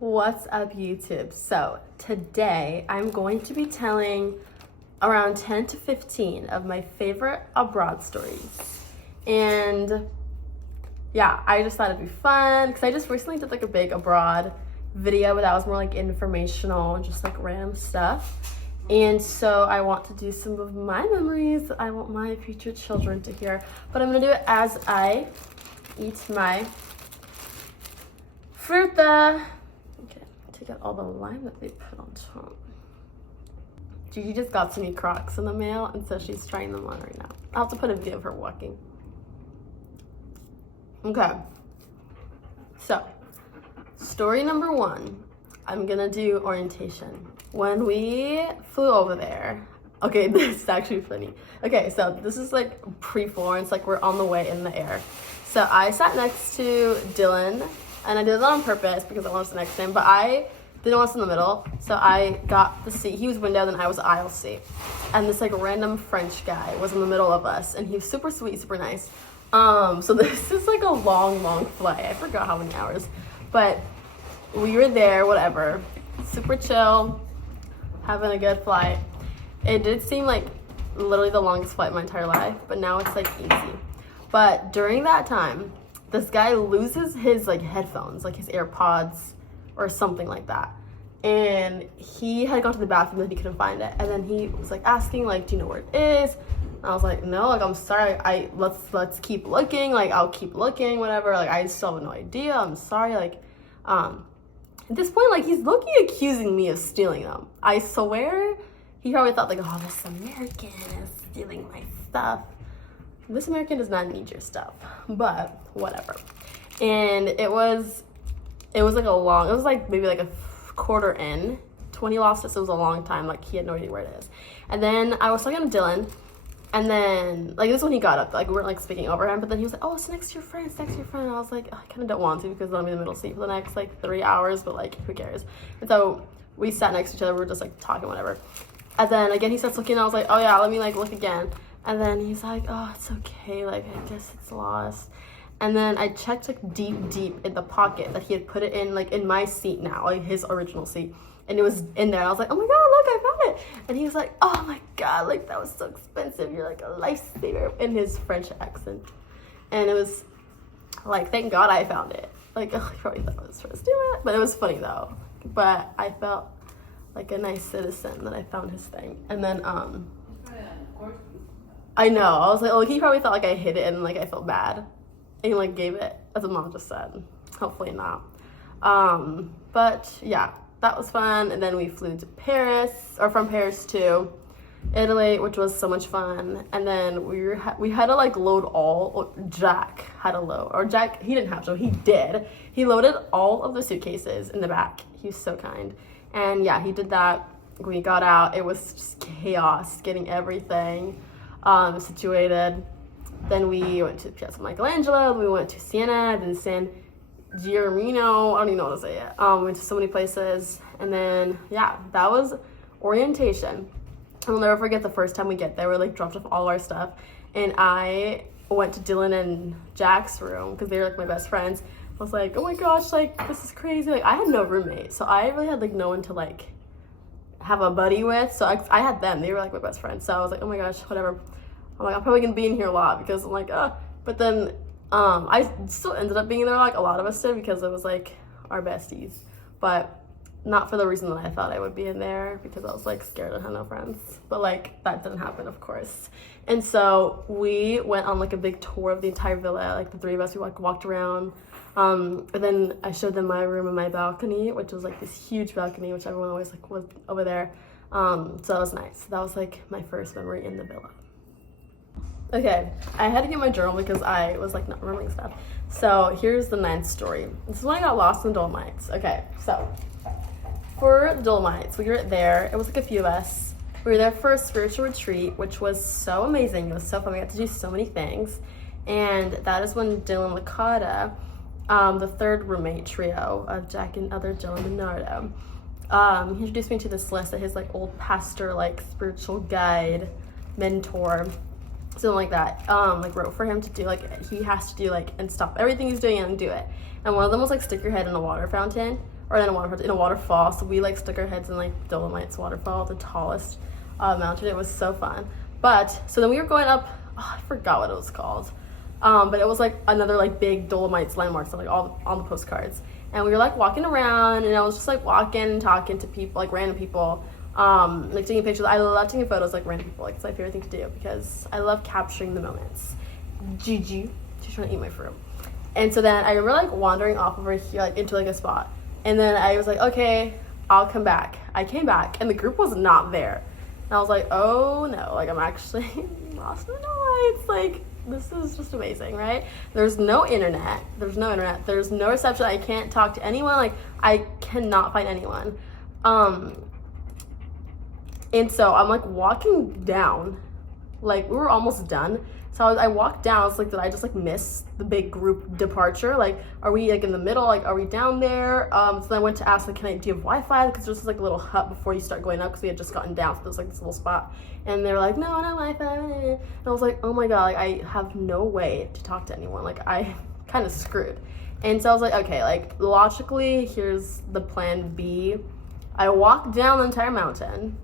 What's up, YouTube? So today I'm going to be telling around 10 to 15 of my favorite abroad stories. And yeah, I just thought it'd be fun because I just recently did like a big abroad video, but that was more like informational, just like random stuff. And so I want to do some of my memories that I want my future children to hear. But I'm gonna do it as I eat my fruta. Okay, take out all the lime that they put on top. Gigi just got some new Crocs in the mail, and so she's trying them on right now. I'll have to put a video of her walking. Okay, so story number one, I'm gonna do orientation. When we flew over there, okay, this is actually funny. Okay, so this is like pre-Florence, like we're on the way in the air. So I sat next to Dylan, and I did that on purpose because I wanted to sit next to him, but I didn't want to sit in the middle, so I got the seat. He was window, then I was aisle seat. And this like random French guy was in the middle of us, and he was super sweet, super nice. So this is like a long flight. I forgot how many hours, but we were there, whatever, super chill, having a good flight. It did seem like literally the longest flight in my entire life, but now it's like easy. But during that time, this guy loses his like headphones, like his AirPods or something like that. And he had gone to the bathroom and he couldn't find it. And then he was like asking, like, do you know where it is? And I was like, no, like, I'm sorry. Let's keep looking. Like, I'll keep looking, whatever. Like, I still have no idea. I'm sorry. Like, at this point, like, he's low-key accusing me of stealing them. I swear, he probably thought, like, oh, this American is stealing my stuff. This American does not need your stuff, but whatever. And it was like it was like maybe like a quarter in, 20 lost it, so it was a long time. Like, he had no idea where it is. And then I was talking to Dylan, and then, like, this is when he got up. Like, we weren't, like, speaking over him, but then he was like, oh, it's next to your friend, it's next to your friend. And I was like, oh, I kind of don't want to because I'm in the middle seat for the next, like, 3 hours, but, like, who cares? And so we sat next to each other. We were just, like, talking, whatever. And then, again, he starts looking, and I was like, oh, yeah, let me, like, look again. And then he's like, oh, it's okay. Like, I guess it's lost. And then I checked, like, deep in the pocket that he had put it in, like, in my seat now, like, his original seat. And it was in there. I was like, oh my God, look, I found it. And he was like, oh my God, like, that was so expensive. You're like a lifesaver, in his French accent. And it was like, thank God I found it. Like, oh, he probably thought I was trying to steal it. But it was funny though. But I felt like a nice citizen that I found his thing. And then, I know, I was like, oh, he probably thought like I hid it and like I felt bad. And he like gave it, as a mom just said. Hopefully not. But yeah. That was fun. And then we flew to Paris, or from Paris to Italy, which was so much fun. And then we had to like load Jack had to load, or Jack, he didn't have to, he did. He loaded all of the suitcases in the back. He was so kind. And yeah, he did that. When we got out, it was just chaos getting everything situated. Then we went to Piazza Michelangelo, we went to Siena, then San Girolamo, I don't even know how to say it. Went to so many places, and then yeah, that was orientation. I'll never forget the first time we get there. We like dropped off all our stuff, and I went to Dylan and Jack's room because they were like my best friends. I was like, oh my gosh, like this is crazy. Like I had no roommate, so I really had like no one to like have a buddy with. So I had them. They were like my best friends. So I was like, oh my gosh, whatever. I'm like, I'm probably gonna be in here a lot because I'm like, but then. I still ended up being there, like a lot of us did, because it was like our besties, but not for the reason that I thought I would be in there, because I was like scared and had no friends. But like that didn't happen, of course. And so we went on like a big tour of the entire villa, like the three of us. We like walked around, and then I showed them my room and my balcony, which was like this huge balcony, which everyone always like was over there. So that was nice. That was like my first memory in the villa. Okay, I had to get my journal because I was like not remembering stuff. So here's the 9th story. This is when I got lost in the Dolomites. Okay, so for the Dolomites, we were there. It was like a few of us. We were there for a spiritual retreat, which was so amazing. It was so fun. We got to do so many things. And that is when Dylan Licata, the third roommate trio of Jack and other Dylan and Nardo, he introduced me to this list that his like old pastor, like spiritual guide, mentor, something like that, like wrote for him to do, like he has to do, like, and stop everything he's doing and do it. And one of them was like stick your head in a water fountain, or in a waterfall. So we like stuck our heads in like Dolomites waterfall, the tallest mountain. It was so fun. But so then we were going up. Oh, I forgot what it was called. But it was like another like big Dolomites landmark, so like all on the postcards. And we were like walking around, and I was just like walking and talking to people, like random people, like taking pictures. I love taking photos like random people. Like it's my favorite thing to do because I love capturing the moments. Gigi, she's trying to eat my fruit. And so then I remember like wandering off over here, like into like a spot. And then I was like, okay, I'll come back. I came back, and the group was not there. And I was like, oh no, like I'm actually lost in the lights. Like this is just amazing, right? There's no internet. There's no reception. I can't talk to anyone. Like I cannot find anyone. And so I'm like walking down, like we were almost done. So I walked down. I was like, did I just like miss the big group departure? Like, are we like in the middle? Like, are we down there? So then I went to ask, like, do you have Wi-Fi? Because there's like a little hut before you start going up, because we had just gotten down. So there's like this little spot, and they were like, no Wi-Fi. And I was like, oh my god, like I have no way to talk to anyone. Like I kind of screwed. And so I was like, okay, like logically, here's the plan B. I walked down the entire mountain,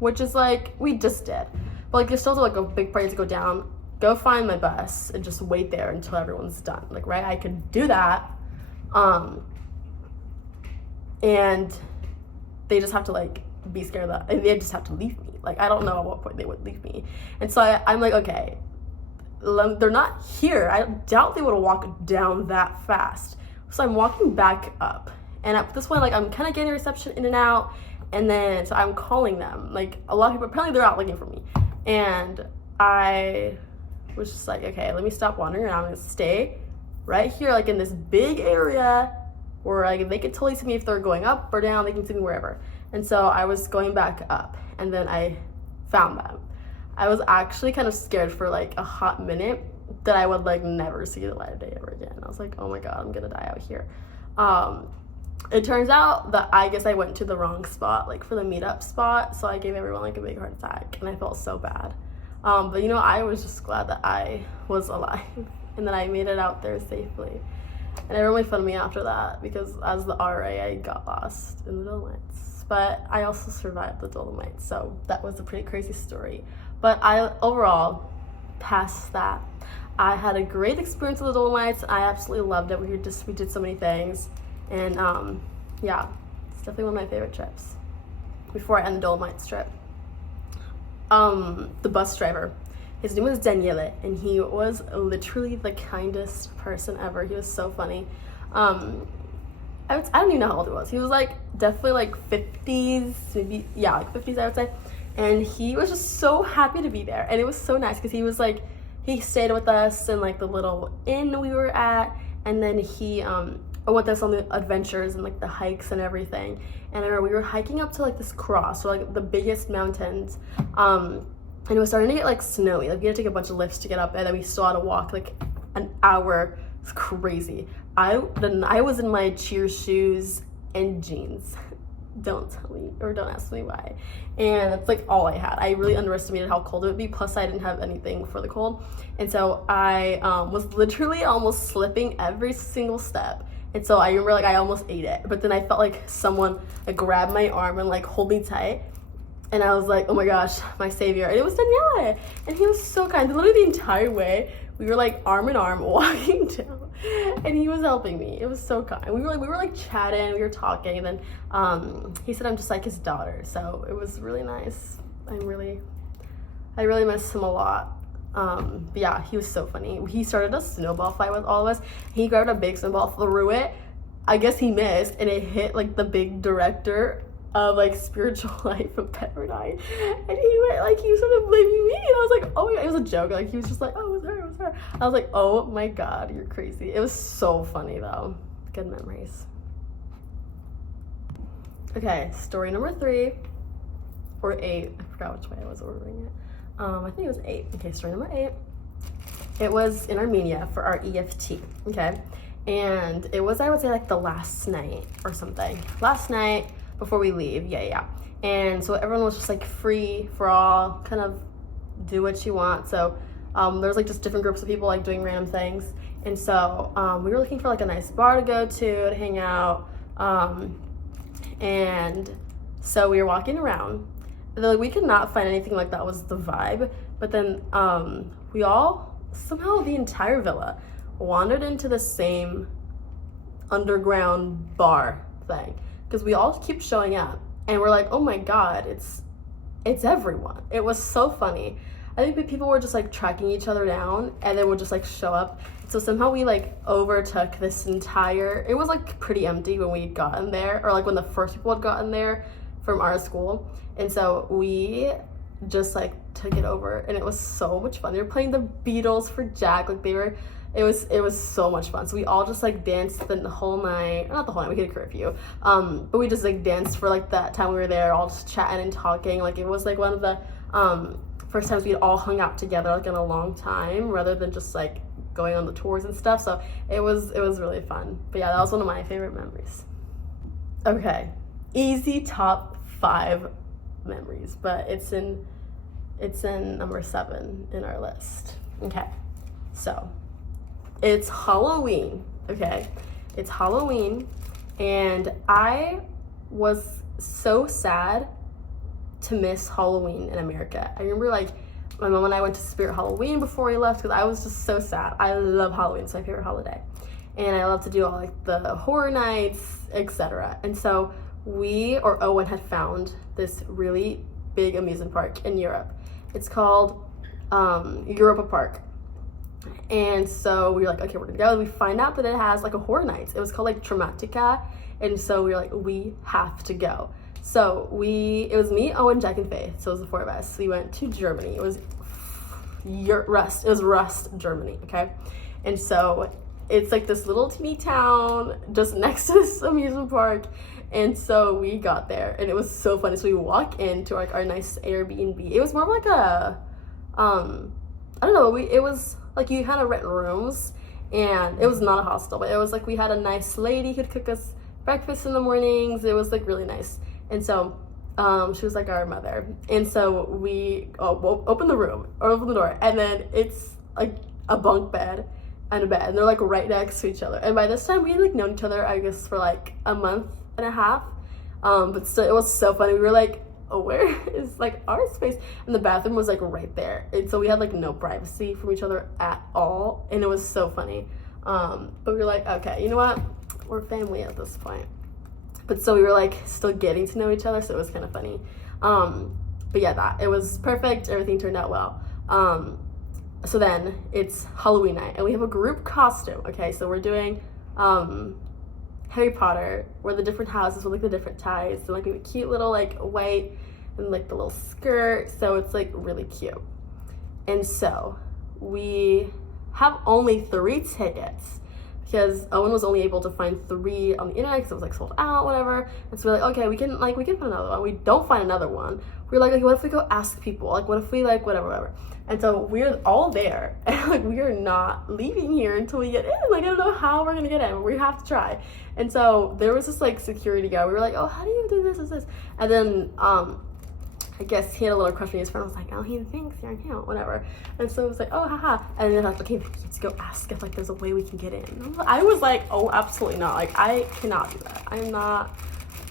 which is like we just did, but like there's still like a big party to go down. Go find my bus and just wait there until everyone's done. Like, right? I could do that. And they just have to like be scared that they just have to leave me. Like, I don't know at what point they would leave me. And so I'm like, okay, they're not here. I doubt they would walk down that fast. So I'm walking back up. And at this point, like I'm kind of getting reception in and out. And then, so I'm calling them. Like a lot of people, apparently they're out looking for me. And I was just like, okay, let me stop wandering around. I'm gonna stay right here, like in this big area where like they can totally see me if they're going up or down. They can see me wherever. And so I was going back up, and then I found them. I was actually kind of scared for like a hot minute that I would like never see the light of day ever again. I was like, oh my god, I'm gonna die out here. It turns out that I guess I went to the wrong spot, like for the meetup spot, so I gave everyone like a big heart attack, and I felt so bad. But you know, I was just glad that I was alive and that I made it out there safely. And everyone made fun of me after that because as the RA, I got lost in the Dolomites. But I also survived the Dolomites, so that was a pretty crazy story. But I overall, past that, I had a great experience with the Dolomites. I absolutely loved it. We did so many things, and yeah, it's definitely one of my favorite trips. Before I end the Dolomites trip. The bus driver, his name was Daniele, and he was literally the kindest person ever. He was so funny. I don't even know how old he was. He was like definitely like 50s, maybe, yeah, like 50s I would say. And he was just so happy to be there, and it was so nice because he was like, he stayed with us in like the little inn we were at, and then he went with us on the adventures and like the hikes and everything. And I remember we were hiking up to like this cross, so like the biggest mountains, and it was starting to get like snowy. Like we had to take a bunch of lifts to get up, and then we still had to walk like an hour. It's crazy. I was in my cheer shoes and jeans. Don't tell me, or don't ask me why. And that's like all I had. I really underestimated how cold it would be, plus I didn't have anything for the cold. And so I was literally almost slipping every single step. And so I remember like I almost ate it, but then I felt like someone like grabbed my arm and like hold me tight, and I was like, oh my gosh, my savior. And it was Daniele, and he was so kind. Literally the entire way we were like arm in arm walking down, and he was helping me. It was so kind. We were like chatting, we were talking, and then he said I'm just like his daughter, so it was really nice. I really miss him a lot. But yeah, he was so funny. He started a snowball fight with all of us. He grabbed a big snowball, threw it. I guess he missed, and it hit like the big director of like spiritual life of Pepperdine, and he went like, he started blaming me, and I was like, oh my god, it was a joke. Like he was just like, oh, it was her. I was like, oh my god, you're crazy. It was so funny though. Good memories. Okay, story number 3 or 8. I forgot which way I was ordering it. I think it was 8. Okay, story number 8. It was in Armenia for our EFT, okay? And it was, I would say, like the last night or something. Last night before we leave, yeah. And so everyone was just like free for all, kind of do what you want. So there's like just different groups of people like doing random things. And so we were looking for like a nice bar to go to hang out. And so we were walking around. Like, we could not find anything like that was the vibe. But then we all, somehow the entire villa, wandered into the same underground bar thing. Because we all keep showing up. And we're like, oh my God, it's everyone. It was so funny. I think people were just like tracking each other down and then would just like show up. So somehow we like overtook this entire, it was like pretty empty when we'd gotten there, or like when the first people had gotten there from our school. And so we just like took it over, and it was so much fun. They were playing the Beatles for Jack, like it was so much fun. So we all just like danced the whole night, not the whole night, we had a curfew, but we just like danced for like that time we were there, all just chatting and talking. Like, it was like one of the first times we'd all hung out together like in a long time, rather than just like going on the tours and stuff. So it was really fun. But yeah, that was one of my favorite memories. Okay, easy top 5 memories, but it's in number 7 in our list. Okay, so it's Halloween. Okay, it's Halloween, and I was so sad to miss Halloween in America. I remember like my mom and I went to Spirit Halloween before we left because I was just so sad. I love Halloween, it's my favorite holiday, and I love to do all like the horror nights, etc. And so Owen had found this really big amusement park in Europe. It's called Europa Park. And so we were like, okay, we're gonna go. We find out that it has like a horror night. It was called like Traumatica. And so we were like, we have to go. So it was me, Owen, Jack, and Faith. So it was the 4 of us. We went to Germany. It was Rust, Germany, okay? And so it's like this little teeny town just next to this amusement park. And so we got there, and it was so funny. So we walk into like our nice Airbnb. It was more like a, I don't know, it was like you kind of rent rooms, and it was not a hostel, but it was like we had a nice lady who'd cook us breakfast in the mornings. It was like really nice. And so she was like our mother. And so we open the door, and then it's like a bunk bed and a bed, and they're like right next to each other. And by this time we had like known each other, I guess, for like a month and a half. But still, it was so funny. We were like, oh, where is like our space? And the bathroom was like right there. And so we had like no privacy from each other at all. And it was so funny. But we were like, okay, you know what? We're family at this point. But so we were like still getting to know each other. So it was kind of funny. But yeah, it was perfect. Everything turned out well. So then it's Halloween night, and we have a group costume. Okay, so we're doing Harry Potter, where the different houses with like the different ties, and like a cute little like white and like the little skirt. So it's like really cute. And so we have only 3 tickets because Owen was only able to find 3 on the internet because it was like sold out, whatever. And so we're like, okay, we can find another one. We don't find another one. We're like, what if we go ask people? Like, what if we like whatever. And so we're all there, and like we are not leaving here until we get in. Like, I don't know how we're gonna get in. We have to try. And so there was this like security guy. We were like, oh, how do you do this? And then I guess he had a little crush on his friend. I was like, oh, he thinks you're new, whatever. And so it was like, oh, haha. And then I was like, okay, let's go ask if like there's a way we can get in. I was like, oh, absolutely not. Like, I cannot do that.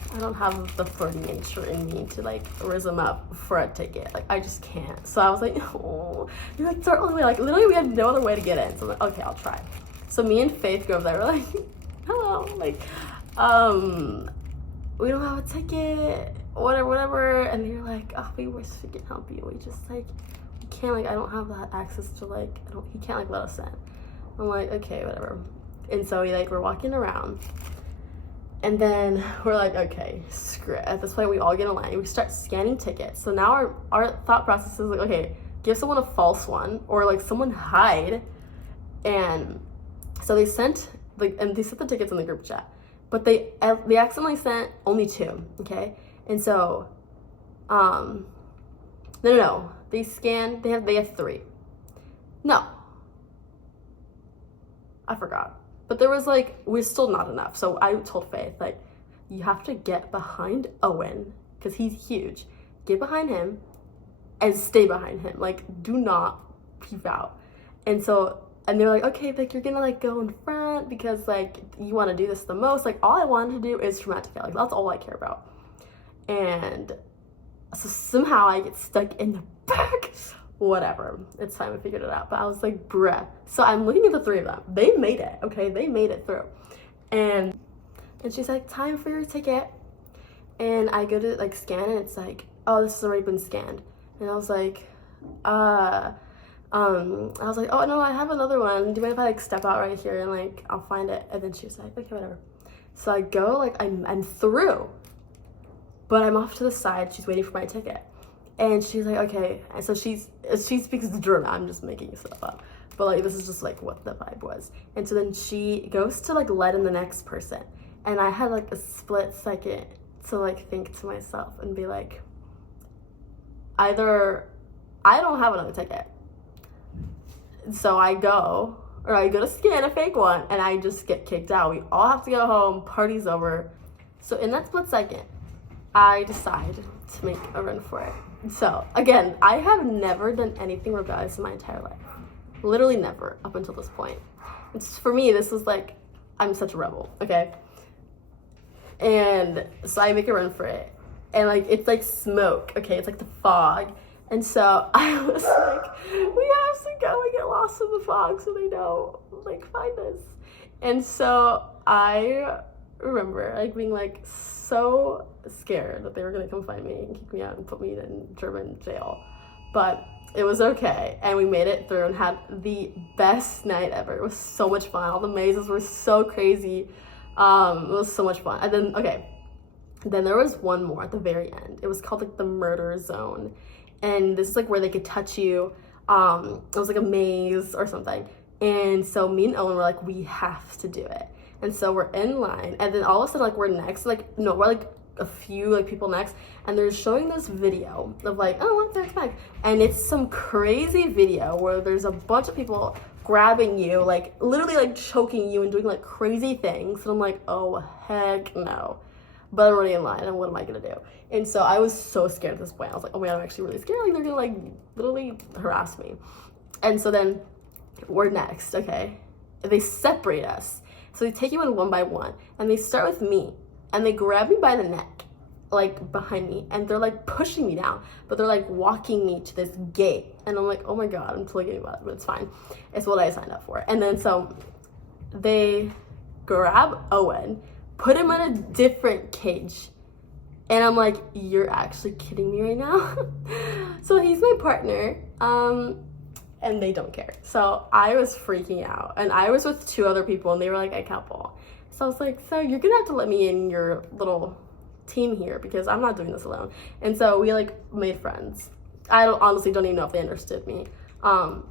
I don't have the flirty nature in me to like raise them up for a ticket. Like, I just can't. So I was like, oh, you're like, certainly, like literally we had no other way to get in. So I'm like, okay, I'll try. So me and Faith go over there. We're like, hello, like, we don't have a ticket, whatever. And they're like, oh, we wish we could help you. We just like, we can't, like, I don't have that access to like, he can't like let us in. I'm like, okay, whatever. And so we're walking around. And then we're like, okay, screw it. At this point, we all get in line. We start scanning tickets. So now our thought process is like, okay, give someone a false one, or like someone hide. And so they sent the tickets in the group chat, but they accidentally sent only 2. Okay, and so no, they scanned. They have 3. No, I forgot. But there was like, we're still not enough. So I told Faith, like, you have to get behind Owen because he's huge. Get behind him and stay behind him. Like, do not peep out. And they're like, okay, like, you're gonna like go in front event because like you want to do this the most. Like all I wanted to do is Chromatica. Like that's all I care about. And so somehow I get stuck in the back. Whatever, it's fine, we figured it out. But I was like, bruh. So I'm looking at the three of them. They made it, okay? They made it through. And she's like, time for your ticket. And I go to like scan and it's like, oh, this has already been scanned. And I was like, oh no, I have another one. Do you mind if I like step out right here and like I'll find it? And then she was like, okay, whatever. So I go, like I'm through, but I'm off to the side. She's waiting for my ticket. And she's like, okay. And so she speaks German. I'm just making stuff up. But like this is just like what the vibe was. And so then she goes to like let in the next person. And I had like a split second to like think to myself and be like, either I don't have another ticket. So I go to scan a fake one and I just get kicked out. We all have to go home, party's over. So in that split second, I decide to make a run for it. So again, I have never done anything rebellious in my entire life. Literally never up until this point. It's, for me, this was like, I'm such a rebel, okay? And so I make a run for it. And like, it's like smoke, okay? It's like the fog. And so I was like, we have to go and get lost in the fog so they don't like find us. And so I remember like being like so scared that they were gonna come find me and kick me out and put me in German jail. But it was okay. And we made it through and had the best night ever. It was so much fun. All the mazes were so crazy. It was so much fun. And then there was one more at the very end. It was called like the murder zone. And this is like where they could touch you. It was like a maze or something. And so me and Owen were like, we have to do it. And so we're in line, and then all of a sudden like we're next, like no, we're like a few like people next, and they're showing this video of like, oh, what to expect. And it's some crazy video where there's a bunch of people grabbing you, like literally like choking you and doing like crazy things. And I'm like, oh heck no. But I'm already in line, and what am I gonna do? And so I was so scared at this point. I was like, oh my god, I'm actually really scared. Like they're gonna like literally harass me. And so then we're next, okay? They separate us. So they take you in one by one, and they start with me, and they grab me by the neck, like behind me, and they're like pushing me down, but they're like walking me to this gate. And I'm like, oh my god, I'm totally getting about it, but it's fine. It's what I signed up for. And then so they grab Owen, put him in a different cage. And I'm like, you're actually kidding me right now? So he's my partner, and they don't care. So I was freaking out, and I was with two other people, and they were like a couple. So I was like, so you're gonna have to let me in your little team here because I'm not doing this alone. And so we like made friends. I honestly don't even know if they understood me. So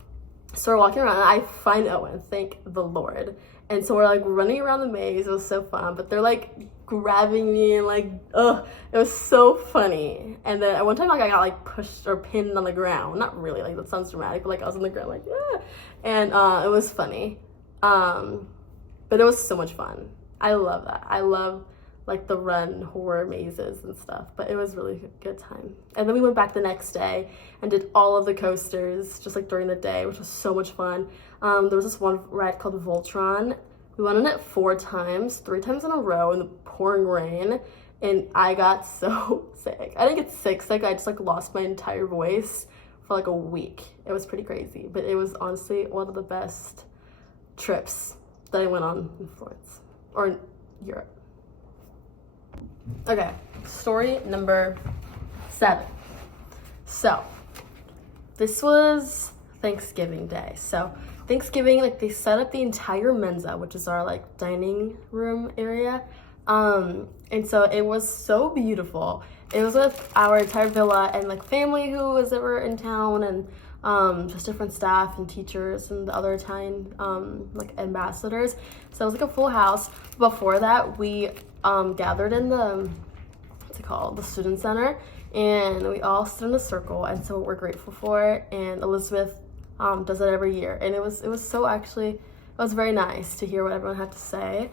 we're walking around, and I find Owen, thank the Lord. And so we're like running around the maze. It was so fun, but they're like grabbing me and like, ugh, it was so funny. And then at one time, like I got like pushed or pinned on the ground. Not really, like that sounds dramatic, but like I was on the ground, like, yeah. And it was funny. But it was so much fun. I love that. I love like the run horror mazes and stuff, but it was really a good time. And then we went back the next day and did all of the coasters just like during the day, which was so much fun. There was this one ride called Voltron. We went on it 4 times, 3 times in a row in the pouring rain, and I got so sick. I didn't get sick, I just like lost my entire voice for like a week. It was pretty crazy, but it was honestly one of the best trips that I went on in Florence or in Europe. Okay, story number 7. So this was Thanksgiving Day. So Thanksgiving, like they set up the entire Mensa, which is our like dining room area. And so it was so beautiful. It was with our entire villa and like family who was ever in town, and just different staff and teachers and the other Italian like ambassadors. So it was like a full house. Before that, we gathered in the, what's it called, the student center, and we all stood in a circle, and so we're grateful for it. And Elizabeth does it every year, and it was so actually, it was very nice to hear what everyone had to say.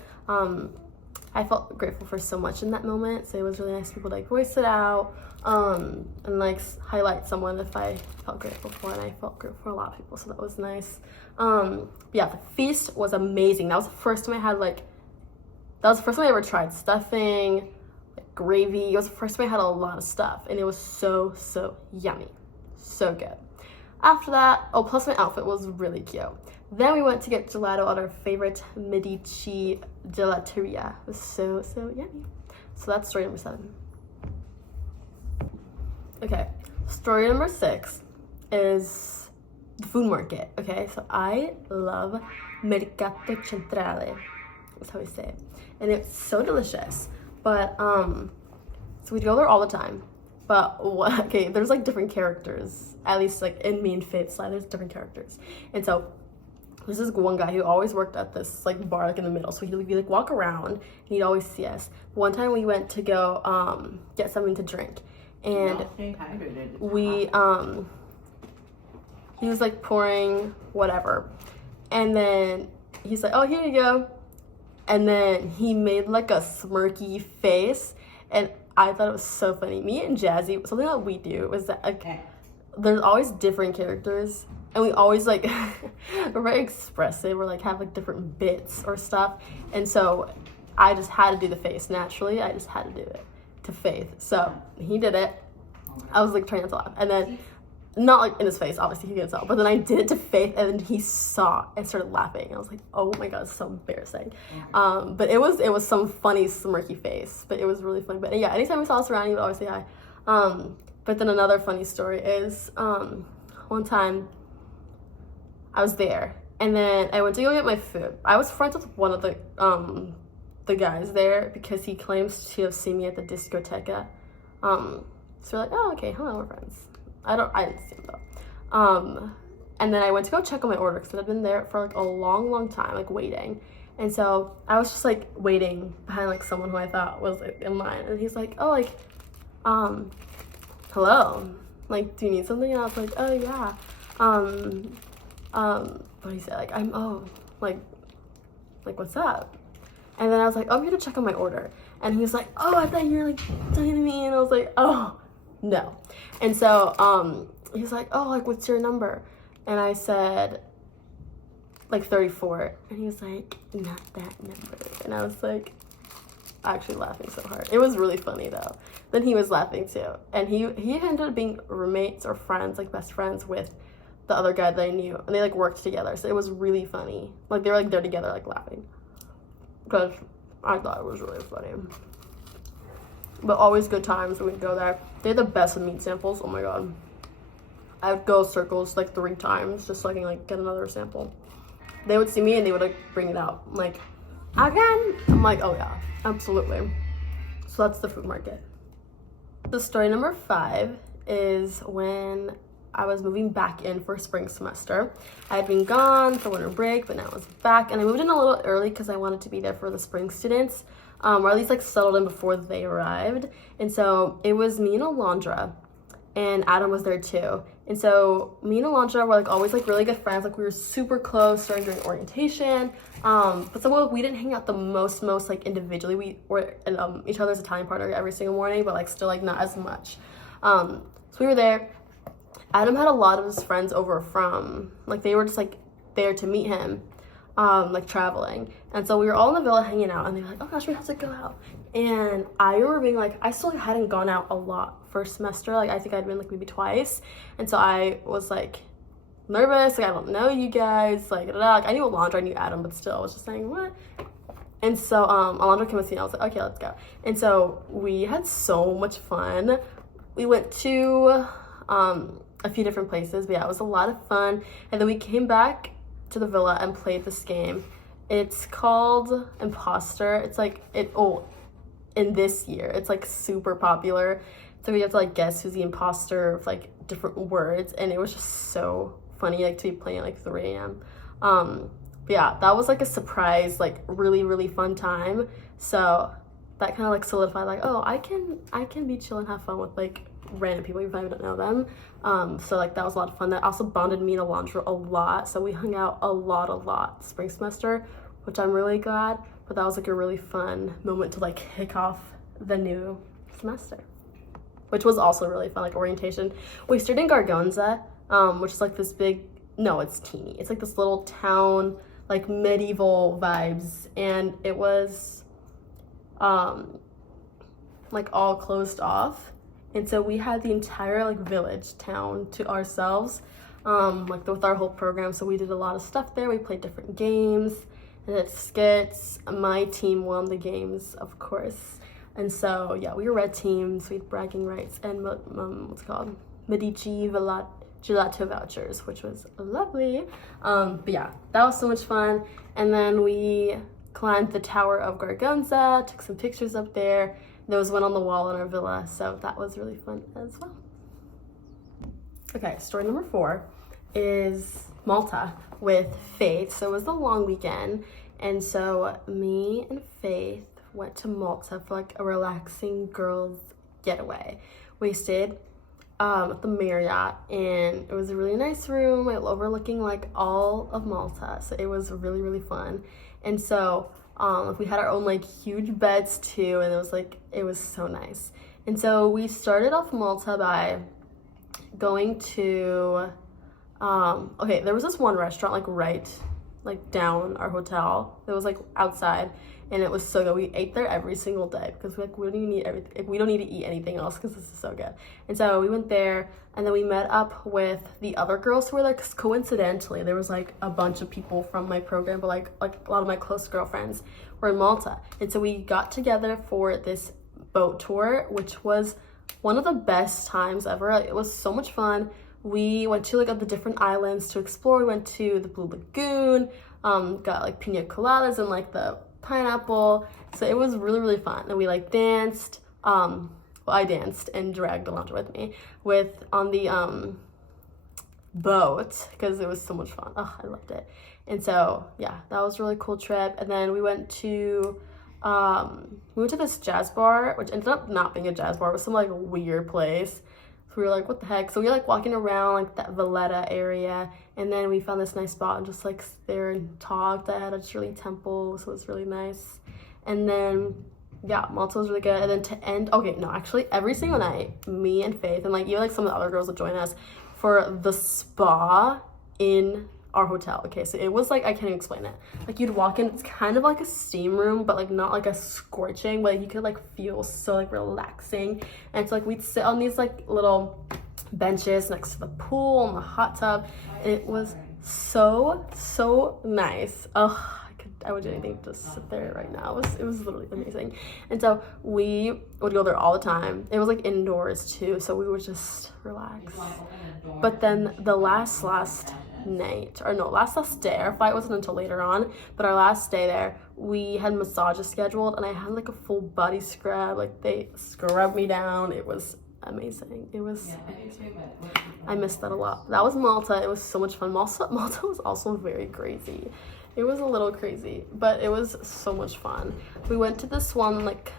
I felt grateful for so much in that moment. So it was really nice for people to like voice it out, and like highlight someone if I felt grateful for, and I felt grateful for a lot of people, so that was nice. Yeah, the feast was amazing. That was the first time I ever tried stuffing, like gravy. It was the first time I had a lot of stuff, and it was so yummy, so good. After that, plus my outfit was really cute. Then we went to get gelato at our favorite Medici gelateria. It was so yummy. So that's story number 7. Okay, story number 6 is the food market. Okay, so I love Mercato Centrale. That's how we say it. And it's so delicious. But, so we go there all the time. But, okay, there's like different characters. At least like in me and Faith's side, there's different characters. And so there's this one guy who always worked at this like bar like in the middle, so he'd be like walk around and he'd always see us. One time we went to go get something to drink, and we he was like pouring whatever, and then he's like, oh, here you go, and then he made like a smirky face, and I thought it was so funny. Me and Jazzy, something that we do is that like there's always different characters, and we always like we're very expressive. We're like have like different bits or stuff, and so I just had to do the face naturally. I just had to do it to Faith. So he did it. I was like trying not to laugh, and then not like in his face, obviously he couldn't tell, but then I did it to Faith, and then he saw and started laughing. I was like, oh my god, it's so embarrassing. But it was some funny smirky face, but it was really funny. But yeah, anytime we saw us around, he would always say hi. But then another funny story is one time I was there, and then I went to go get my food. I was friends with one of the guys there because he claims to have seen me at the discoteca. So we're like, oh, okay, hello, we're friends. I didn't see him though. And then I went to go check on my order because I'd been there for like a long time, like waiting. And so I was just like waiting behind like someone who I thought was like in line, and he's like, oh, like, hello, like, do you need something? And I was like, oh yeah, what did he say? Like, like what's up? And then I was like, oh, I'm here to check on my order. And he was like, oh, I thought you were like talking to me. And I was like, oh, no. And so he was like, oh, like, what's your number? And I said, like 34. And he was like, not that number. And I was like, actually laughing so hard. It was really funny though. Then he was laughing too. And he ended up being roommates or friends, like best friends with the other guy that I knew. And they like worked together. So it was really funny. Like they were like there together, like laughing. Because I thought it was really funny. But always good times when we go there. They had the best meat samples. Oh my god. I would go circles like 3 times just so I can like get another sample. They would see me and they would like bring it out. I'm like, again? I'm like, oh yeah, absolutely. So that's the food market. The story number 5 is when I was moving back in for spring semester. I had been gone for winter break, but now I was back, and I moved in a little early because I wanted to be there for the spring students, or at least like settled in before they arrived. And so it was me and Alondra, and Adam was there too. And so me and Alondra were like always like really good friends. Like we were super close starting during orientation. But somehow we didn't hang out the most like individually. We were in each other's Italian partner every single morning, but like still like not as much. So we were there. Adam had a lot of his friends over from, like they were just like there to meet him, like traveling. And so we were all in the villa hanging out, and they were like, oh gosh, we have to go out. And I remember being like, I still hadn't gone out a lot first semester. Like I think I'd been like maybe twice. And so I was like nervous, like I don't know you guys, like, like I knew Alondra, I knew Adam, but still I was just saying what? And so Alondra came with me, and I was like, okay, let's go. And so we had so much fun. We went to a few different places, but yeah, it was a lot of fun. And then we came back to the villa and played this game. It's called Imposter. It's like in this year it's like super popular, so we have to like guess who's the imposter of like different words, and it was just so funny like to be playing at like 3 a.m. But yeah, that was like a surprise, like really fun time. So that kind of like solidified like, oh, I can be chill and have fun with like random people even if I don't know them. So like that was a lot of fun. That also bonded me and Alondra a lot, so we hung out a lot spring semester, which I'm really glad. but that was like a really fun moment to like kick off the new semester, which was also really fun, like orientation. We stayed in Gargonza, which is like this big, no, it's teeny. It's like this little town, like medieval vibes, and it was like all closed off. And so we had the entire like village town to ourselves, like with our whole program. So we did a lot of stuff there. We played different games and did skits. My team won the games, of course. And so yeah, we were red teams. We had bragging rights and what's it called? Medici Gelato vouchers, which was lovely. But yeah, that was so much fun. And then we climbed the Tower of Gargonza, took some pictures up there. There was one on the wall in our villa, so that was really fun as well. Okay, story number 4 is Malta with Faith. So it was the long weekend, and so me and Faith went to Malta for like a relaxing girls getaway. We stayed at the Marriott, and it was a really nice room overlooking like all of Malta, so it was really, really fun. And so we had our own like huge beds too, and it was so nice. And so we started off Malta by going to okay, there was this one restaurant like right like down our hotel. It was like outside, and it was so good. We ate there every single day because we don't even need everything. We don't need to eat anything else because this is so good. And so we went there, and then we met up with the other girls who were like, coincidentally, there was like a bunch of people from my program, but like a lot of my close girlfriends were in Malta. And so we got together for this boat tour, which was one of the best times ever. It was so much fun. We went to like the different islands to explore. We went to the Blue Lagoon, got like pina coladas and like the pineapple. So it was really, really fun. And we like danced. Well, I danced and dragged Alondra with me on the boat because it was so much fun. Oh, I loved it. And so yeah, that was a really cool trip. And then we went to this jazz bar, which ended up not being a jazz bar. It was some like weird place. So we were like, what the heck? So we were like walking around like that Valletta area, and then we found this nice spot and just like there and talked. I had a Shirley Temple, so it was really nice. And then yeah, Malta was really good. And then to end, okay, no, actually every single night, me and Faith and like even like some of the other girls would join us for the spa in our hotel. Okay, so it was like, I can't even explain it. Like you'd walk in, it's kind of like a steam room, but like not like a scorching, but like, you could like feel so like relaxing. And so like we'd sit on these like little benches next to the pool and the hot tub, and it was so nice. I would do anything to sit there right now. It was literally amazing. And so we would go there all the time. It was like indoors too, so we would just relax. But then the last night, or no, last day, our flight wasn't until later on, but our last day there, we had massages scheduled, and I had like a full body scrub. Like they scrubbed me down. It was amazing. It was amazing. I missed that a lot. That was Malta. It was so much fun. Malta was also very crazy. It was a little crazy, but it was so much fun. We went to this one like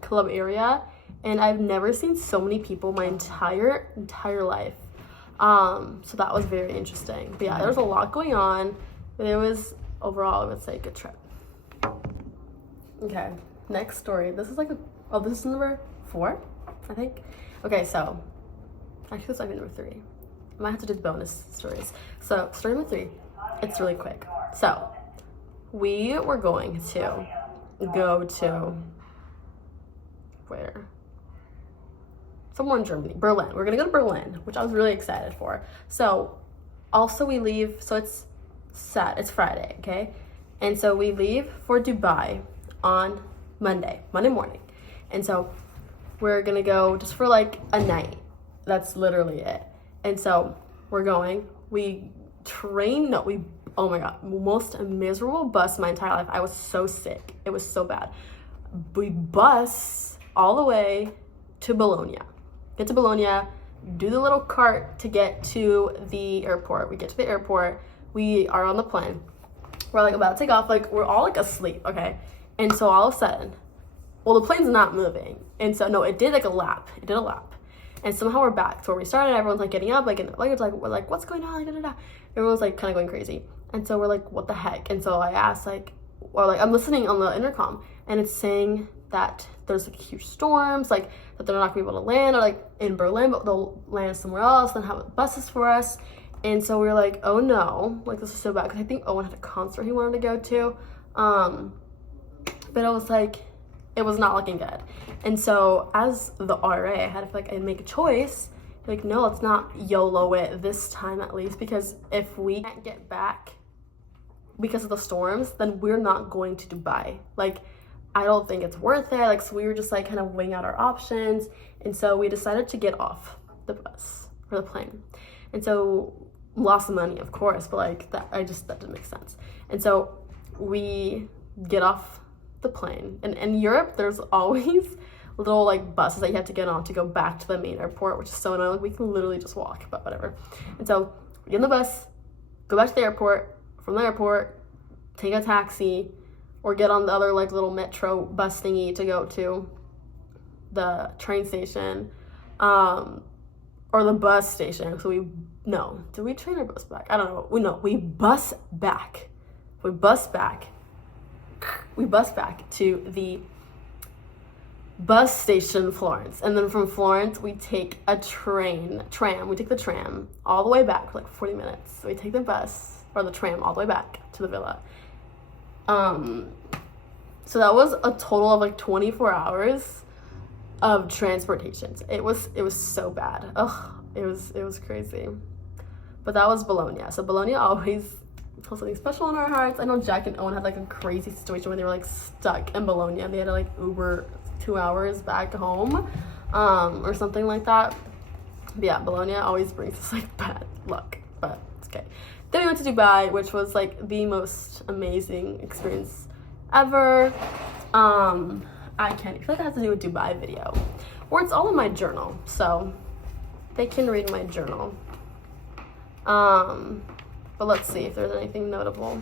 club area, and I've never seen so many people my entire life. So that was very interesting. But yeah, there was a lot going on, but it was overall, I would say, a good trip. Okay, next story. This is like this is number 4, I think. Okay, so actually this might be number 3. I might have to do the bonus stories. So story number 3, it's really quick. So we were going to go to where? Somewhere in Germany, Berlin. We're gonna go to Berlin, which I was really excited for. So also we leave, so it's Friday, okay? And so we leave for Dubai on Monday morning. And so we're gonna go just for like a night. That's literally it. And so we're going, oh my God, most miserable bus my entire life. I was so sick. It was so bad. We bus all the way to Bologna. Get to Bologna, do the little cart to get to the airport. We get to the airport. We are on the plane. We're like about to take off. Like we're all like asleep, okay? And so all of a sudden, well, the plane's not moving. And so, no, it did like a lap. It did a lap. And somehow we're back to where we started. Everyone's like getting up, like in the luggage, like we're like, what's going on? Like, da, da, da. Everyone's like kind of going crazy. And so we're like, what the heck? And so I asked like, or like I'm listening on the intercom, and it's saying that there's like huge storms, like that they're not gonna be able to land, or like in Berlin, but they'll land somewhere else and have buses for us. And so we were like, oh no, like this is so bad, because I think Owen had a concert he wanted to go to, but it was like, it was not looking good. And so as the RA, I had to feel like I'd make a choice, like, no, let's not YOLO it this time at least, because if we can't get back because of the storms, then we're not going to Dubai. Like, I don't think it's worth it. Like, so we were just like kind of weighing out our options. And so we decided to get off the bus or the plane. And so lost the money, of course, but like that didn't make sense. And so we get off the plane. And in Europe, there's always little like buses that you have to get on to go back to the main airport, which is so annoying. We can literally just walk, but whatever. And so we get in the bus, go back to the airport, from the airport, take a taxi, or get on the other like little metro bus thingy to go to the train station, or the bus station. So did we train or bus back? I don't know. We bus back. We bus back to the bus station Florence, and then from Florence we take a tram. We take the tram all the way back for like 40 minutes. So we take the bus or the tram all the way back to the villa. So that was a total of like 24 hours of transportations. It was so bad. It was crazy. But that was Bologna. So Bologna always holds something special in our hearts. I know Jack and Owen had like a crazy situation where they were like stuck in Bologna and they had to like Uber 2 hours back home, or something like that. But yeah, Bologna always brings us like bad luck, but it's okay. Then we went to Dubai, which was like the most amazing experience ever. I feel like I have to do a Dubai video, or it's all in my journal, so they can read my journal. But let's see if there's anything notable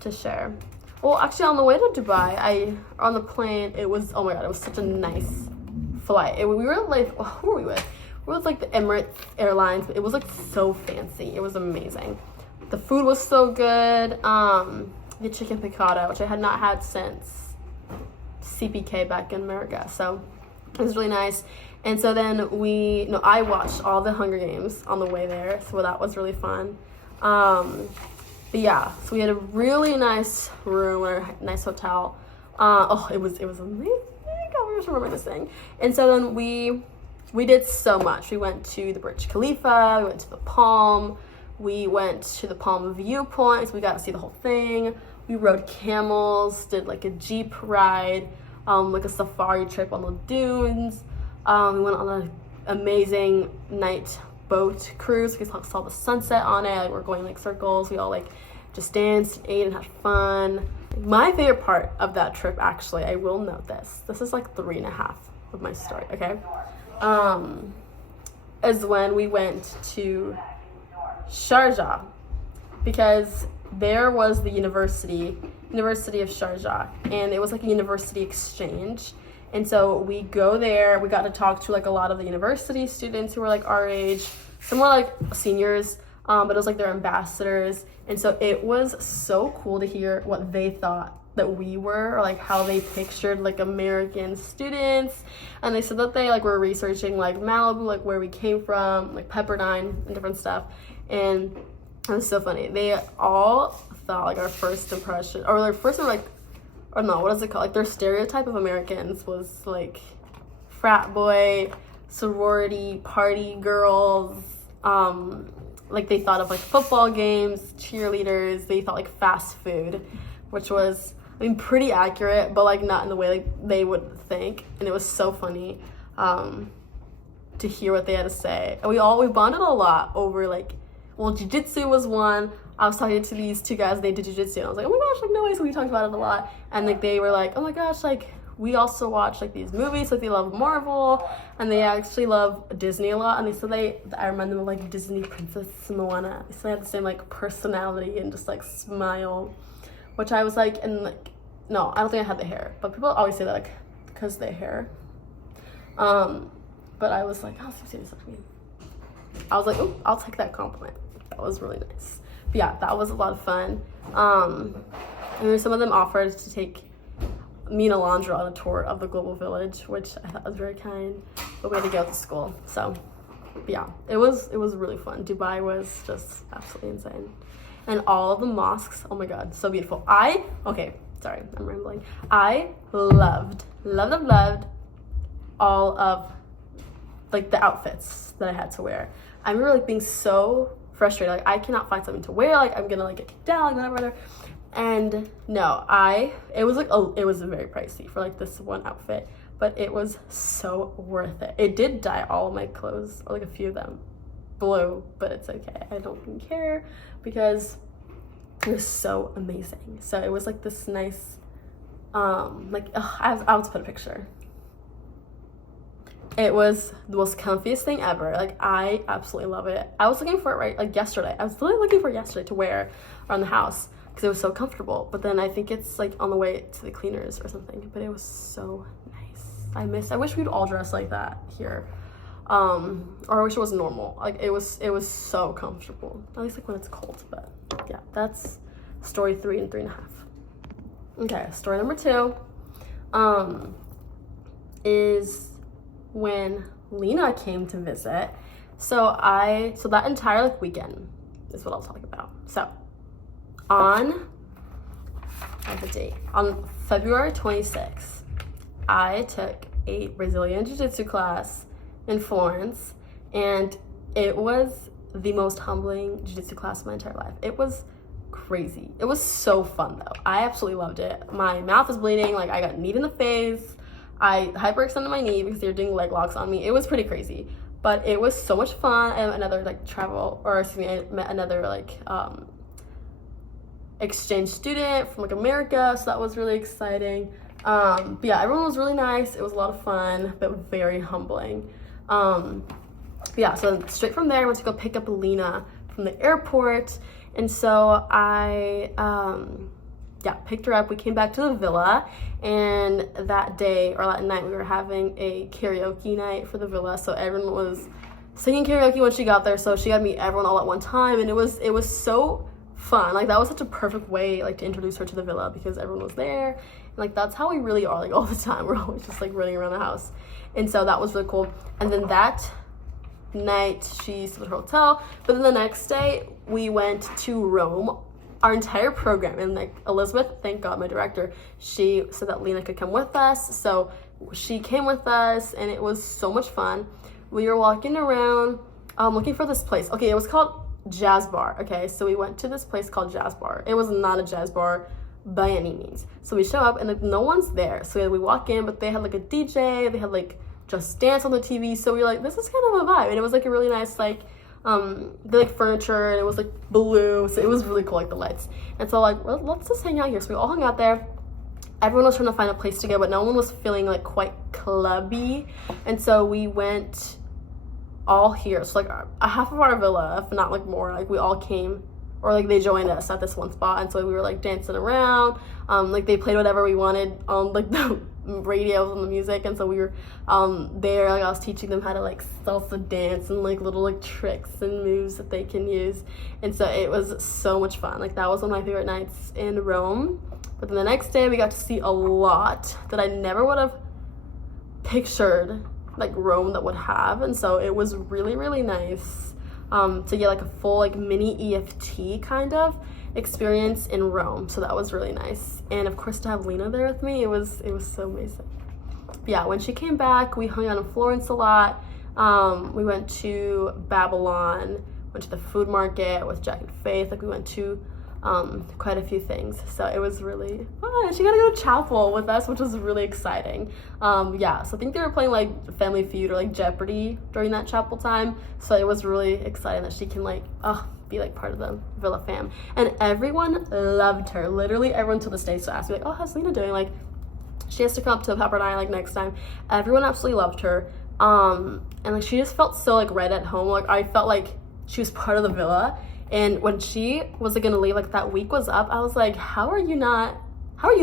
to share. Well, actually, on the way to Dubai, on the plane, it was, oh my god, it was such a nice flight. We were like, who were we with? We were with like the Emirates Airlines, but it was like so fancy. It was amazing. The food was so good. The chicken piccata, which I had not had since CPK back in America, so it was really nice. And so then I watched all the Hunger Games on the way there, so that was really fun. But yeah, so we had a really nice room or a nice hotel. It was amazing. I just remember this thing. And so then we did so much. We went to the Burj Khalifa, we went to the Palm, we went to the Palm viewpoint, so we got to see the whole thing. We rode camels, did like a jeep ride, like a safari trip on the dunes. We went on an amazing night boat cruise. We saw the sunset on it. Like, we're going like circles. We all like just danced, ate, and had fun. My favorite part of that trip, actually, I will note this. This is like 3.5 of my story, okay? Is when we went to Sharjah, because there was the University of Sharjah, and it was like a university exchange. And so we go there, we got to talk to like a lot of the university students who were like our age, some were like seniors, but it was like their ambassadors. And so it was so cool to hear what they thought that we were, or like how they pictured like American students. And they said that they like were researching like Malibu, like where we came from, like Pepperdine and different stuff. And it was so funny. They all thought like our first impression, or their first like, or no, what is it called? Like their stereotype of Americans was like frat boy, sorority, party girls. Like they thought of like football games, cheerleaders. They thought like fast food, which was, I mean, pretty accurate, but like not in the way like they would think. And it was so funny to hear what they had to say. And we bonded a lot over like, well, jiu-jitsu was one. I was talking to these two guys, and they did jiu-jitsu, and I was like, oh my gosh, like no way. So we talked about it a lot, and like they were like, oh my gosh, like we also watch like these movies, like they love Marvel, and they actually love Disney a lot. And they said I remind them of like Disney Princess Moana. They said they had the same like personality and just like smile, which I was like, and like no, I don't think I had the hair, but people always say that like because they hair. But I was like, oh, so serious with me. I was like, oh, I'll take that compliment. That was really nice. But yeah, that was a lot of fun. And some of them offered to take me and Alondra on a tour of the Global Village, which I thought was very kind, but we had to go to school. So yeah, it was really fun. Dubai was just absolutely insane. And all of the mosques, oh my god, so beautiful. Okay, sorry, I'm rambling. I loved all of like the outfits that I had to wear. I remember like being so frustrated, like I cannot find something to wear, like I'm gonna like get kicked out, like whatever. And no, it was very pricey for like this one outfit, but it was so worth it. It did dye all of my clothes, or like a few of them, blue, but it's okay. I don't even care because it was so amazing. So it was like this nice, I'll just put a picture. It was the most comfiest thing ever. Like I absolutely love it. I was looking for it like yesterday. I was literally looking for it yesterday to wear around the house because it was so comfortable. But then I think it's like on the way to the cleaners or something. But it was so nice. I wish we'd all dress like that here. Or I wish it was normal. Like it was so comfortable. At least like when it's cold. But yeah, that's story 3 and 3.5. Okay, story number 2 is when Lena came to visit. So that entire like weekend is what I'll talk about. So on February 26th, I took a Brazilian Jiu-Jitsu class in Florence, and it was the most humbling Jiu-Jitsu class of my entire life. It was crazy. It was so fun though. I absolutely loved it. My mouth was bleeding, like I got kneed in the face. I hyperextended my knee because they were doing leg locks on me. It was pretty crazy, but it was so much fun. I met another exchange student from like America, so that was really exciting. But yeah, everyone was really nice. It was a lot of fun, but very humbling. Yeah, so straight from there, I went to go pick up Lena from the airport, and so I picked her up. We came back to the villa, and that night we were having a karaoke night for the villa, so everyone was singing karaoke when she got there, so she got to meet everyone all at one time, and it was so fun. Like that was such a perfect way like to introduce her to the villa because everyone was there, and like that's how we really are like all the time. We're always just like running around the house, and so that was really cool. And then that night she stayed at her hotel, but then the next day we went to Rome, our entire program, and like Elizabeth, thank God, my director, she said that Lena could come with us, so she came with us, and it was so much fun. We were walking around looking for this place. Okay, it was called Jazz Bar. Okay, so we went to this place called Jazz Bar. It was not a jazz bar by any means. So we show up and like no one's there, so we walk in, but they had like a DJ, they had like Just Dance on the TV, so we were like, this is kind of a vibe. And it was like a really nice like the like furniture, and it was like blue, so it was really cool, like the lights. And so like, well, let's just hang out here. So we all hung out there. Everyone was trying to find a place to go, but no one was feeling like quite clubby, and so we went all here. So like a half of our villa, if not like more, like we all came, or like they joined us at this one spot, and so we were like dancing around. Like they played whatever we wanted on like the radios and the music, and so we were there, like I was teaching them how to like salsa dance and like little like tricks and moves that they can use, and so it was so much fun. Like that was one of my favorite nights in Rome. But then the next day we got to see a lot that I never would have pictured like Rome that would have, and so it was really, really nice to get like a full like mini EFT kind of experience in Rome. So that was really nice, and of course to have Lena there with me, it was so amazing. But yeah, when she came back, we hung out in Florence a lot. We went to Babylon, went to the food market with Jack and Faith. Like we went to quite a few things, so it was really fun. She got to go to chapel with us, which was really exciting. Yeah, so I think they were playing like Family Feud or like Jeopardy during that chapel time, so it was really exciting that she can like be like part of the Villa fam, and everyone loved her. Literally everyone to this day still asks me like, oh, how's Lena doing? Like she has to come up to Pepperdine like next time. Everyone absolutely loved her, and like she just felt so like right at home. Like I felt like she was part of the villa. And when she was like gonna leave, like that week was up, I was like, how are you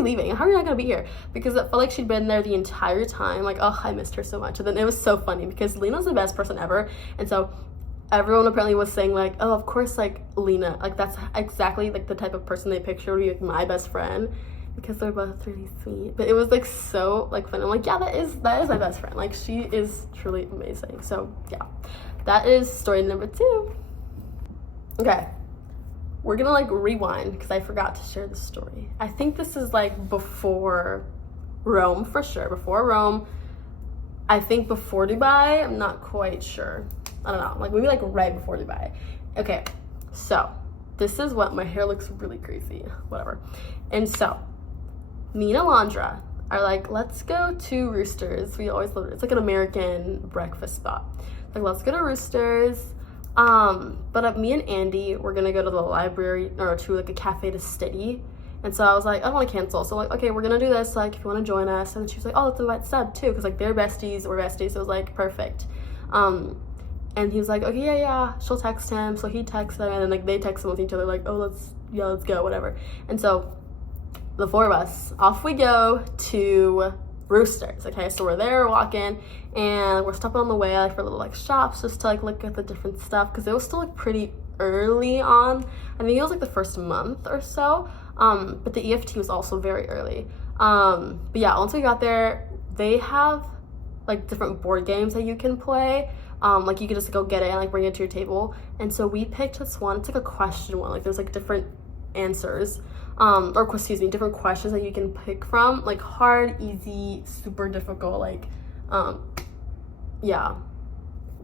leaving? How are you not gonna be here? Because it felt like she'd been there the entire time. Like, oh, I missed her so much. And then it was so funny because Lena's the best person ever. And so everyone apparently was saying like, oh, of course, like Lena, like that's exactly like the type of person they picture would be like my best friend, because they're both really sweet. But it was like so like fun. I'm like, yeah, that is my best friend. Like she is truly amazing. So yeah, that is story number 2. Okay, we're gonna like rewind because I forgot to share the story. I think this is like before Rome for sure. Before Rome. I think before Dubai. I'm not quite sure. I don't know, like maybe like right before Dubai. Okay, so this is what my hair looks really crazy, whatever. And so me and Alondra are like, let's go to Roosters. We always love it. It's like an American breakfast spot. Like, let's go to Roosters. But me and Andy, we're gonna go to the library or to like a cafe to study. And so I was like, I don't want to cancel. So like, okay, we're gonna do this. Like, if you want to join us. And she was like, oh, let's invite Seb too, because like they're besties, we're besties. So it was like perfect. And he was like, okay, yeah, she'll text him. So he texts them, and then like they text them with each other, like, oh, let's go, whatever. And so the 4 of us, off we go to Roosters. Okay, so we're there walking, and we're stopping on the way like for little like shops just to like look at the different stuff, because it was still like pretty early on. I think it was like the first month or so. But the EFT was also very early. But yeah, once we got there, they have like different board games that you can play. Like you could just go get it and like bring it to your table. And so we picked this one. It's like a question one. Like there's like different answers, or excuse me, different questions that you can pick from. Like hard, easy, super difficult. Like, yeah,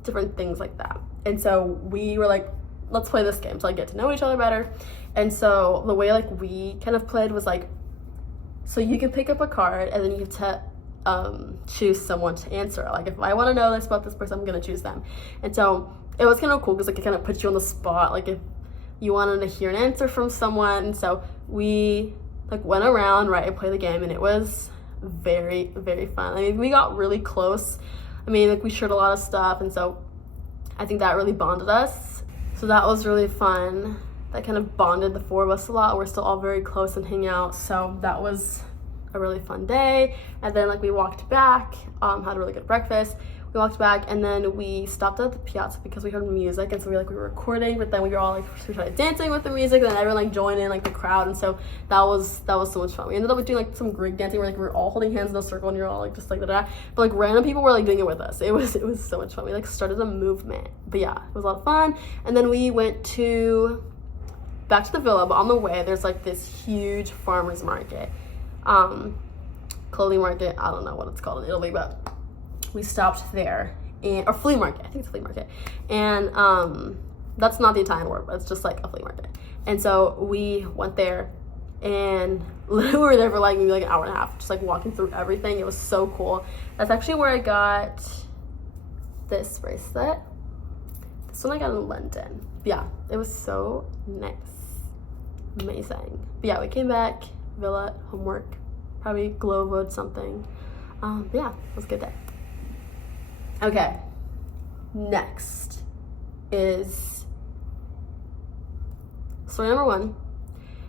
different things like that. And so we were like, let's play this game to like get to know each other better. And so the way like we kind of played was like, so you can pick up a card and then you have to choose someone to answer. Like if I want to know this about this person, I'm gonna choose them. And so it was kind of cool because like it kind of puts you on the spot, like if you wanted to hear an answer from someone. And so we like went around, right, and played the game, and it was very, very fun. I mean, we got really close. I mean, like we shared a lot of stuff, and so I think that really bonded us. So that was really fun. That kind of bonded the 4 of us a lot. We're still all very close and hang out. So that was a really fun day. And then like we walked back, had a really good breakfast. We walked back, and then we stopped at the piazza because we heard music, and so we were recording, but then we were all like, we started dancing with the music, and then everyone like joined in like the crowd, and so that was so much fun. We ended up like, doing like some Greek dancing where like we were all holding hands in a circle, and you're all like just like da. But like random people were like doing it with us. It was so much fun. We like started a movement. But yeah, it was a lot of fun. And then we went back to the villa, but on the way there's like this huge farmers market, clothing market, I don't know what it's called in Italy, but we stopped there, or flea market, I think it's a flea market, and that's not the Italian word, but it's just like a flea market. And so we went there, and we were there for like maybe like an hour and a half, just like walking through everything. It was so cool. That's actually where I got this bracelet. This one I got in London. But yeah, it was so nice, amazing. But yeah, we came back, villa, homework, probably Glovoed something. But yeah, it was a good day. Okay, next is story number 1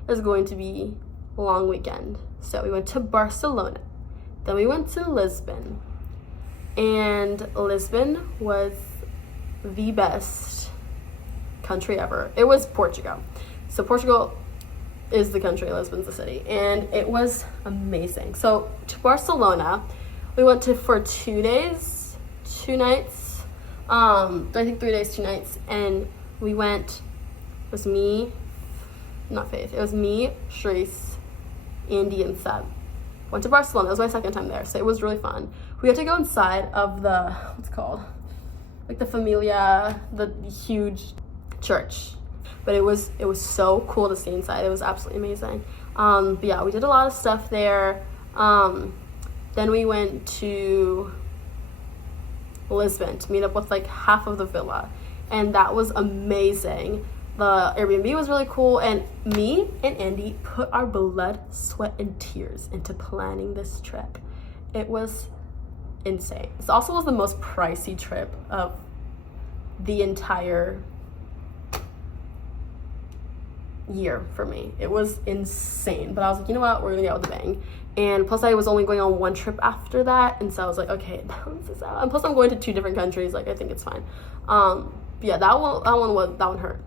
is going to be a long weekend. So we went to Barcelona, then we went to Lisbon, and Lisbon was the best country ever. It was Portugal. So Portugal is the country, Lisbon's the city, and it was amazing. So to Barcelona, we went for 2 days, 2 nights, I think 3 days, 2 nights, and we went, it was me, not Faith, it was me, Sharice, Andy, and Seb. Went to Barcelona. It was my second time there, so it was really fun. We had to go inside of the, what's it called, like the Familia, the huge church, but it was so cool to stay inside. It was absolutely amazing. But yeah, we did a lot of stuff there. Then we went to Lisbon to meet up with like half of the villa, and that was amazing. The Airbnb was really cool, and me and Andy put our blood, sweat, and tears into planning this trip. It was insane. This also was the most pricey trip of the entire year for me. It was insane, but I was like, you know what, we're gonna get with the bang. And plus I was only going on 1 trip after that, and so I was like, okay, balance this out. And plus I'm going to 2 different countries, like I think it's fine. yeah, that one hurt.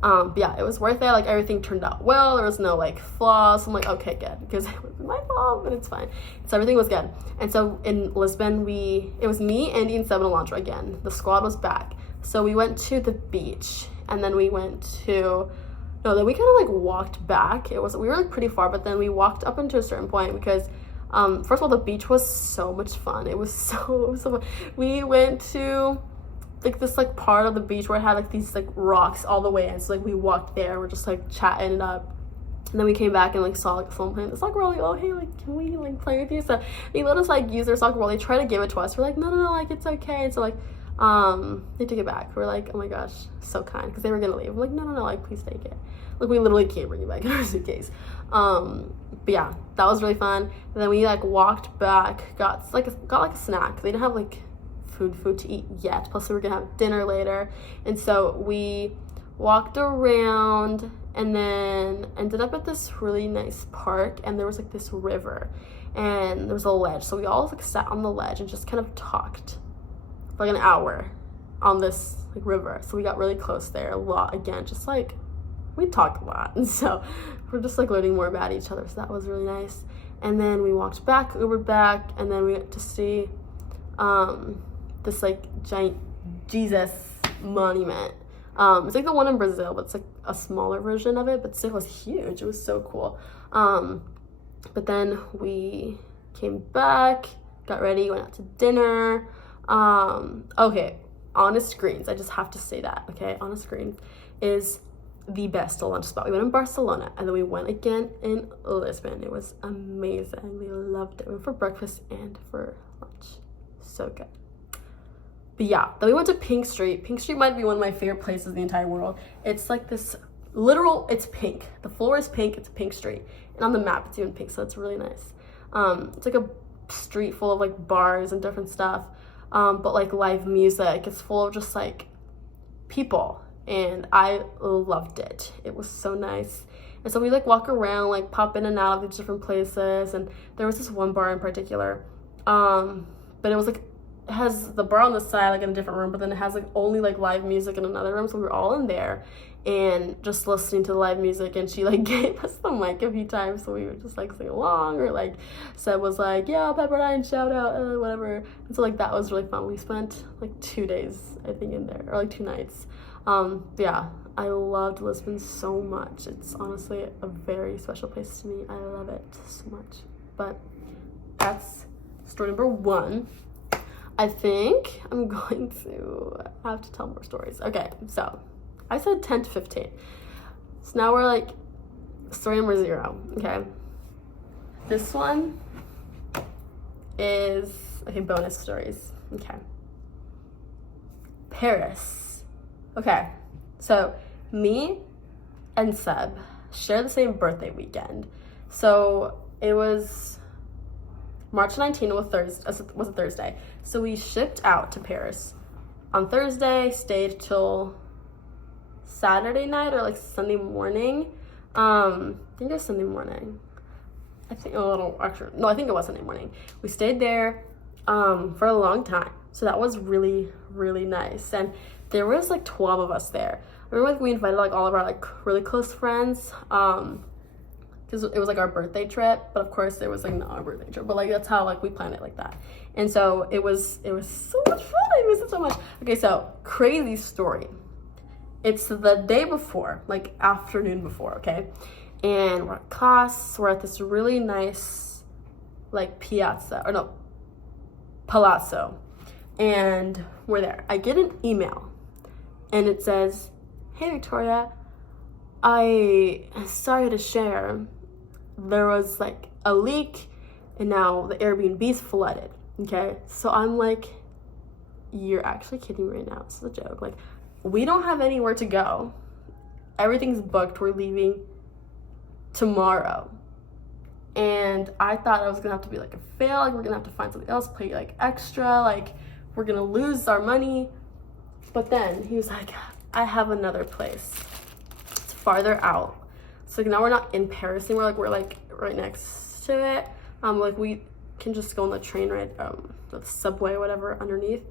But yeah, it was worth it. Like, everything turned out well. There was no like flaws. I'm like, okay, good, because it was my fault, but it's fine. So everything was good. And so in Lisbon, it was me, Andy, and Seb and Alondra again. The squad was back. So we went to the beach, and then we went to, no, then we kind of like walked back. We were like pretty far, but then we walked up into a certain point because, first of all, the beach was so much fun. It was so fun. We went to like this like part of the beach where it had like these like rocks all the way in. So like we walked there, we're just like chatting it up. And then we came back and like saw like someone playing the soccer ball, like, oh hey, like can we like play with you? So they let us like use their soccer ball. They tried to give it to us. We're like, no, like it's okay. And so like they took it back. We're like, oh my gosh, so kind, because they were gonna leave. I'm like, no, like please take it. Like we literally can't bring it back in our suitcase. But yeah, that was really fun. And then we like walked back, got like a snack. They didn't have like food to eat yet, plus we were gonna have dinner later. And so we walked around and then ended up at this really nice park, and there was like this river and there was a ledge, so we all like sat on the ledge and just kind of talked for like an hour on this like river. So we got really close there a lot, again, just like we talked a lot, and so we're just like learning more about each other, so that was really nice. And then we walked back, Ubered back, and then we went to see this like giant Jesus monument. It's like the one in Brazil, but it's like a smaller version of it, but still was huge. It was so cool. But then we came back, got ready, went out to dinner. Okay, Honest Greens, I just have to say that, okay? Honest Greens is the best lunch spot. We went in Barcelona, and then we went again in Lisbon. It was amazing. We loved it. We went for breakfast and for lunch. So good. But yeah, then we went to Pink Street. Pink Street might be one of my favorite places in the entire world. It's like this it's pink. The floor is pink, it's Pink Street. And on the map, it's even pink, so it's really nice. It's like a street full of like bars and different stuff, but like live music. It's full of just like people, and I loved it. It was so nice. And so we like walk around, like pop in and out of these different places, and there was this one bar in particular, but it was like, it has the bar on the side, like in a different room, but then it has like only like live music in another room. So we were all in there and just listening to the live music, and she like gave us the mic a few times, so we would just like sing along, or like Seb was like, yeah, Pepperdine, shout out, whatever. And so like that was really fun. We spent like 2 days, I think, in there, or like 2 nights. But yeah, I loved Lisbon so much. It's honestly a very special place to me. I love it so much. But that's story number 1. I think I'm going to have to tell more stories. Okay, so I said 10 to 15. So now we're like story number 0, okay? This one is, okay, bonus stories, okay. Paris. Okay, so me and Seb share the same birthday weekend. So it was March 19th was a Thursday. So we shipped out to Paris on Thursday, stayed till Saturday night or like Sunday morning. I think it was Sunday morning. I think it was Sunday morning. We stayed there for a long time. So that was really, really nice. And there was like 12 of us there. I remember like we invited like all of our like really close friends. Because it was like our birthday trip, but of course it was like not our birthday trip, but like that's how like we planned it like that. And so it was so much fun. I missed it so much. Okay, so crazy story. It's the day before, like afternoon before, okay? And we're at class, we're at this really nice like palazzo. And we're there. I get an email and it says, "Hey Victoria, sorry to share, there was like a leak and now the Airbnb's flooded." Okay, so I'm like, you're actually kidding me right now? This is a joke. Like, we don't have anywhere to go. Everything's booked. We're leaving tomorrow. And I thought I was gonna have to be like a fail, like we're gonna have to find something else, pay like extra, like we're gonna lose our money. But then he was like, I have another place. It's farther out. So now we're not in Paris anymore, we're like right next to it. Like we can just go on the train ride, the subway, whatever, underneath.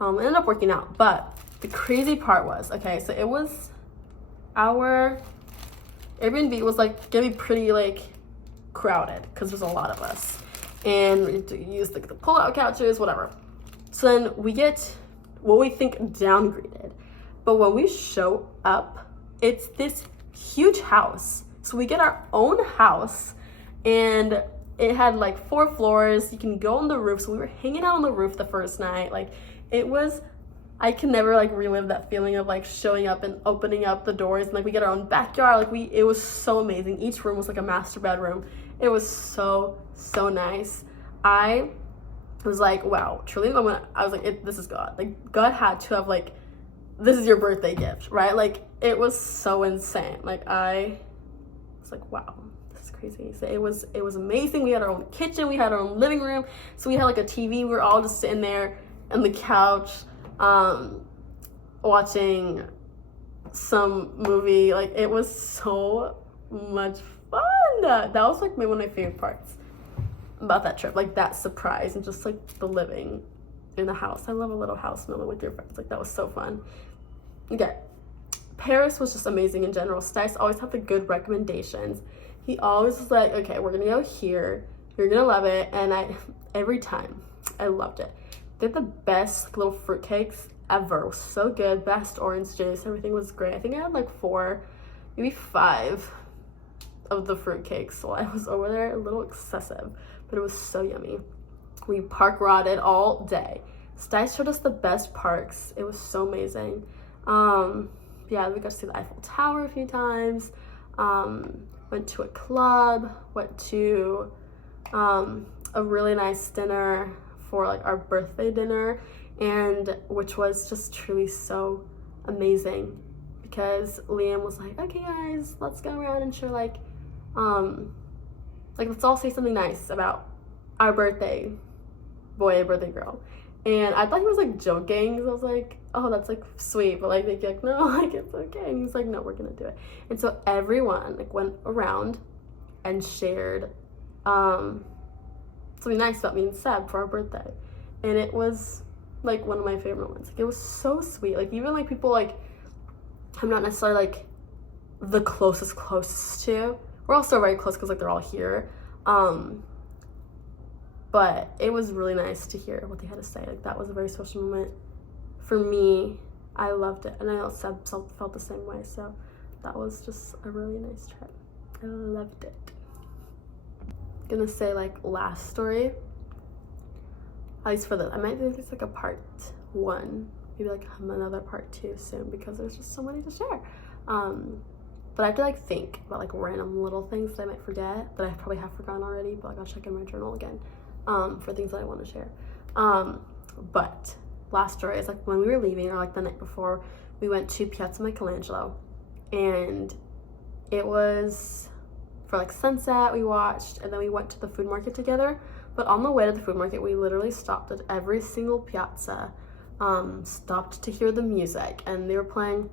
It ended up working out. But the crazy part was, okay, so it was our Airbnb was like gonna be pretty like crowded because there's a lot of us, and we use like the pull-out couches, whatever. So then we get what we think downgraded, but when we show up, it's this huge house. So we get our own house, and it had like 4 floors. You can go on the roof. So we were hanging out on the roof the first night. Like it was, I can never like relive that feeling of like showing up and opening up the doors, and like we get our own backyard. Like it was so amazing. Each room was like a master bedroom. It was so nice. I was like, wow, truly the moment I was like, this is God. Like God had to have like, this is your birthday gift, right? Like it was so insane. Like I was like, wow, this is crazy. So it was amazing. We had our own kitchen, we had our own living room. So we had like a TV. We were all just sitting there on the couch, watching some movie. Like it was so much fun. That was like maybe one of my favorite parts about that trip, like that surprise and just like the living in the house. I love a little house moment with your friends. Like that was so fun. Okay, Paris was just amazing in general. Stice always had the good recommendations. He always was like, okay, we're gonna go here, you're gonna love it. And every time I loved it. They had the best little fruitcakes ever. It was so good. Best orange juice. Everything was great. I think I had like 4, maybe 5 of the fruitcakes. So I was over there, a little excessive, but it was so yummy. We park rotted all day. Stice showed us the best parks. It was so amazing. Yeah, we got to see the Eiffel Tower a few times. Went to a club. Went to a really nice dinner for like our birthday dinner, and which was just truly so amazing because Liam was like, okay guys, let's go around and share like let's all say something nice about our birthday boy and birthday girl. And I thought he was like joking, so I was like, oh, that's like sweet, but like they'd be like, no, like it's okay. And he's like, no, we're gonna do it. And so everyone like went around and shared something nice about me and Seb for our birthday, and it was like one of my favorite moments. Like it was so sweet. Like even like people like I'm not necessarily like the closest to. We're all still very close because like they're all here. But it was really nice to hear what they had to say. Like that was a very special moment for me. I loved it, and I know Seb felt the same way. So that was just a really nice trip. I loved it. Gonna say like last story, at least for this. I might do this like a part 1, maybe like another part 2 soon because there's just so many to share. But I have to like think about like random little things that I might forget that I probably have forgotten already, but like I'll check in my journal again for things that I want to share. But last story is like when we were leaving, or like the night before, we went to Piazza Michelangelo, and it was for like sunset. We watched, and then we went to the food market together. But on the way to the food market, we literally stopped at every single piazza, stopped to hear the music, and they were playing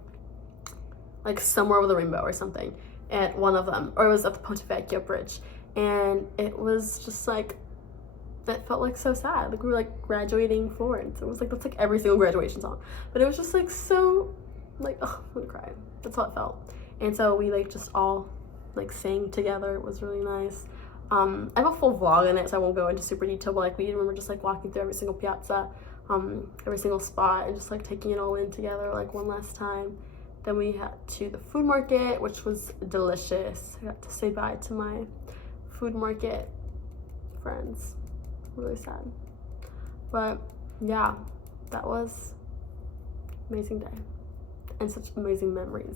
like Somewhere Over the Rainbow or something at one of them, or it was at the Ponte Vecchio bridge, and it was just like, that felt like so sad. Like we were like graduating Florence. It was like, that's like every single graduation song, but it was just like so like, oh, I'm gonna cry. That's how it felt. And so we like just all like sang together. It was really nice. I have a full vlog in it, so I won't go into super detail, but like we remember just like walking through every single piazza, every single spot, and just like taking it all in together like one last time. Then we had to the food market, which was delicious. I got to say bye to my food market friends. Really sad. But yeah, that was an amazing day and such amazing memories